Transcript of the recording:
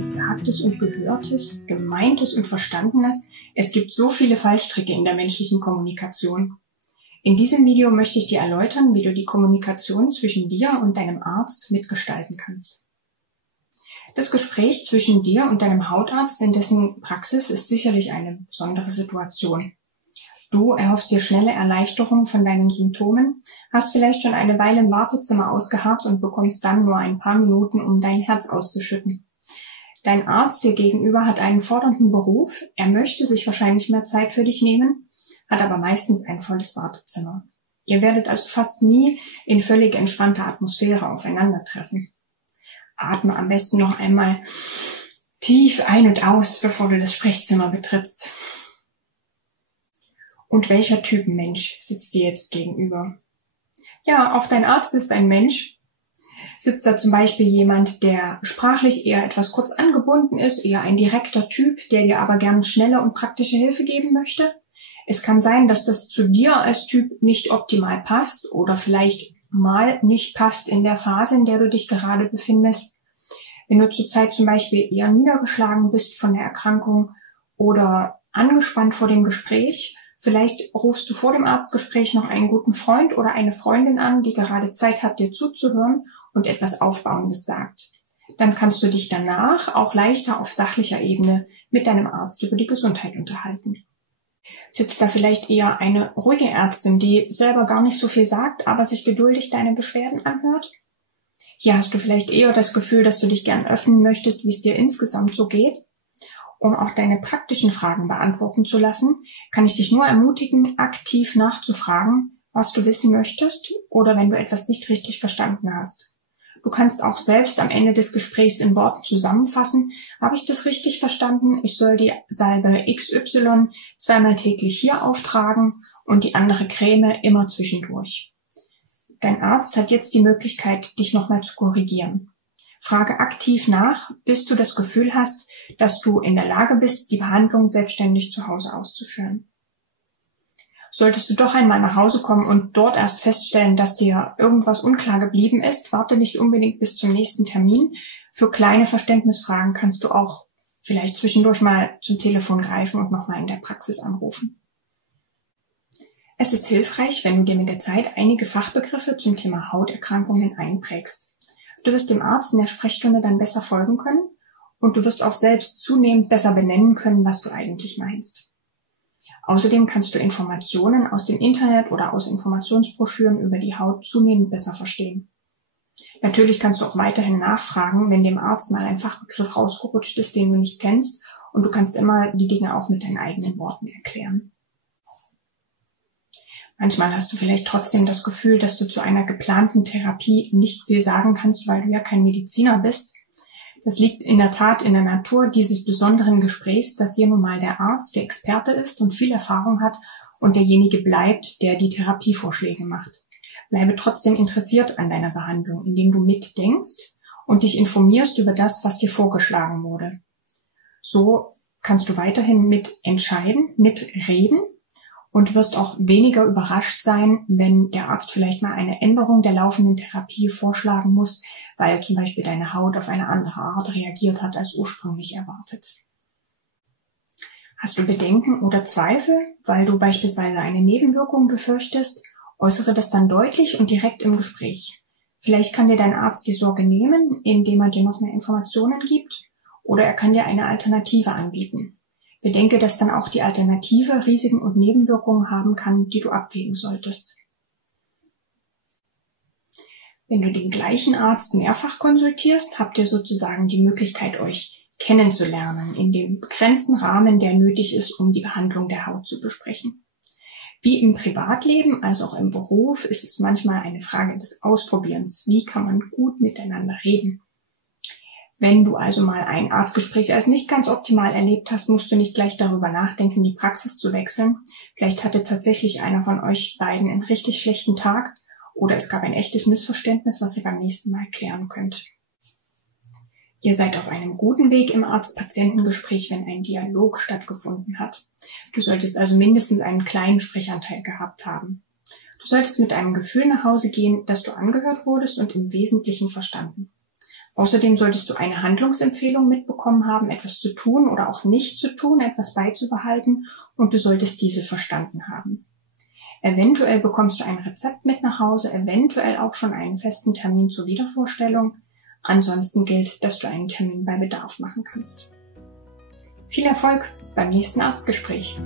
Gesagtes und Gehörtes, Gemeintes und Verstandenes. Es gibt so viele Fallstricke in der menschlichen Kommunikation. In diesem Video möchte ich dir erläutern, wie du die Kommunikation zwischen dir und deinem Arzt mitgestalten kannst. Das Gespräch zwischen dir und deinem Hautarzt in dessen Praxis ist sicherlich eine besondere Situation. Du erhoffst dir schnelle Erleichterung von deinen Symptomen, hast vielleicht schon eine Weile im Wartezimmer ausgeharrt und bekommst dann nur ein paar Minuten, um dein Herz auszuschütten. Dein Arzt dir gegenüber hat einen fordernden Beruf, er möchte sich wahrscheinlich mehr Zeit für dich nehmen, hat aber meistens ein volles Wartezimmer. Ihr werdet also fast nie in völlig entspannter Atmosphäre aufeinandertreffen. Atme am besten noch einmal tief ein und aus, bevor du das Sprechzimmer betrittst. Und welcher Typ Mensch sitzt dir jetzt gegenüber? Ja, auch dein Arzt ist ein Mensch. Sitzt da zum Beispiel jemand, der sprachlich eher etwas kurz angebunden ist, eher ein direkter Typ, der dir aber gern schnelle und praktische Hilfe geben möchte? Es kann sein, dass das zu dir als Typ nicht optimal passt oder vielleicht mal nicht passt in der Phase, in der du dich gerade befindest. Wenn du zurzeit zum Beispiel eher niedergeschlagen bist von der Erkrankung oder angespannt vor dem Gespräch, vielleicht rufst du vor dem Arztgespräch noch einen guten Freund oder eine Freundin an, die gerade Zeit hat, dir zuzuhören und etwas Aufbauendes sagt. Dann kannst du dich danach auch leichter auf sachlicher Ebene mit deinem Arzt über die Gesundheit unterhalten. Sitzt da vielleicht eher eine ruhige Ärztin, die selber gar nicht so viel sagt, aber sich geduldig deine Beschwerden anhört? Hier hast du vielleicht eher das Gefühl, dass du dich gern öffnen möchtest, wie es dir insgesamt so geht. Um auch deine praktischen Fragen beantworten zu lassen, kann ich dich nur ermutigen, aktiv nachzufragen, was du wissen möchtest oder wenn du etwas nicht richtig verstanden hast. Du kannst auch selbst am Ende des Gesprächs in Worten zusammenfassen, habe ich das richtig verstanden? Ich soll die Salbe XY zweimal täglich hier auftragen und die andere Creme immer zwischendurch. Dein Arzt hat jetzt die Möglichkeit, dich nochmal zu korrigieren. Frage aktiv nach, bis du das Gefühl hast, dass du in der Lage bist, die Behandlung selbstständig zu Hause auszuführen. Solltest du doch einmal nach Hause kommen und dort erst feststellen, dass dir irgendwas unklar geblieben ist, warte nicht unbedingt bis zum nächsten Termin. Für kleine Verständnisfragen kannst du auch vielleicht zwischendurch mal zum Telefon greifen und nochmal in der Praxis anrufen. Es ist hilfreich, wenn du dir mit der Zeit einige Fachbegriffe zum Thema Hauterkrankungen einprägst. Du wirst dem Arzt in der Sprechstunde dann besser folgen können und du wirst auch selbst zunehmend besser benennen können, was du eigentlich meinst. Außerdem kannst du Informationen aus dem Internet oder aus Informationsbroschüren über die Haut zunehmend besser verstehen. Natürlich kannst du auch weiterhin nachfragen, wenn dem Arzt mal ein Fachbegriff rausgerutscht ist, den du nicht kennst, und du kannst immer die Dinge auch mit deinen eigenen Worten erklären. Manchmal hast du vielleicht trotzdem das Gefühl, dass du zu einer geplanten Therapie nicht viel sagen kannst, weil du ja kein Mediziner bist. Das liegt in der Tat in der Natur dieses besonderen Gesprächs, dass hier nun mal der Arzt der Experte ist und viel Erfahrung hat und derjenige bleibt, der die Therapievorschläge macht. Bleibe trotzdem interessiert an deiner Behandlung, indem du mitdenkst und dich informierst über das, was dir vorgeschlagen wurde. So kannst du weiterhin mitentscheiden, mitreden und wirst auch weniger überrascht sein, wenn der Arzt vielleicht mal eine Änderung der laufenden Therapie vorschlagen muss, weil zum Beispiel deine Haut auf eine andere Art reagiert hat als ursprünglich erwartet. Hast du Bedenken oder Zweifel, weil du beispielsweise eine Nebenwirkung befürchtest, äußere das dann deutlich und direkt im Gespräch. Vielleicht kann dir dein Arzt die Sorge nehmen, indem er dir noch mehr Informationen gibt, oder er kann dir eine Alternative anbieten. Bedenke, dass dann auch die Alternative Risiken und Nebenwirkungen haben kann, die du abwägen solltest. Wenn du den gleichen Arzt mehrfach konsultierst, habt ihr sozusagen die Möglichkeit, euch kennenzulernen, in dem begrenzten Rahmen, der nötig ist, um die Behandlung der Haut zu besprechen. Wie im Privatleben, als auch im Beruf, ist es manchmal eine Frage des Ausprobierens. Wie kann man gut miteinander reden? Wenn du also mal ein Arztgespräch als nicht ganz optimal erlebt hast, musst du nicht gleich darüber nachdenken, die Praxis zu wechseln. Vielleicht hatte tatsächlich einer von euch beiden einen richtig schlechten Tag oder es gab ein echtes Missverständnis, was ihr beim nächsten Mal klären könnt. Ihr seid auf einem guten Weg im Arzt-Patienten-Gespräch, wenn ein Dialog stattgefunden hat. Du solltest also mindestens einen kleinen Sprechanteil gehabt haben. Du solltest mit einem Gefühl nach Hause gehen, dass du angehört wurdest und im Wesentlichen verstanden. Außerdem solltest du eine Handlungsempfehlung mitbekommen haben, etwas zu tun oder auch nicht zu tun, etwas beizubehalten, und du solltest diese verstanden haben. Eventuell bekommst du ein Rezept mit nach Hause, eventuell auch schon einen festen Termin zur Wiedervorstellung. Ansonsten gilt, dass du einen Termin bei Bedarf machen kannst. Viel Erfolg beim nächsten Arztgespräch!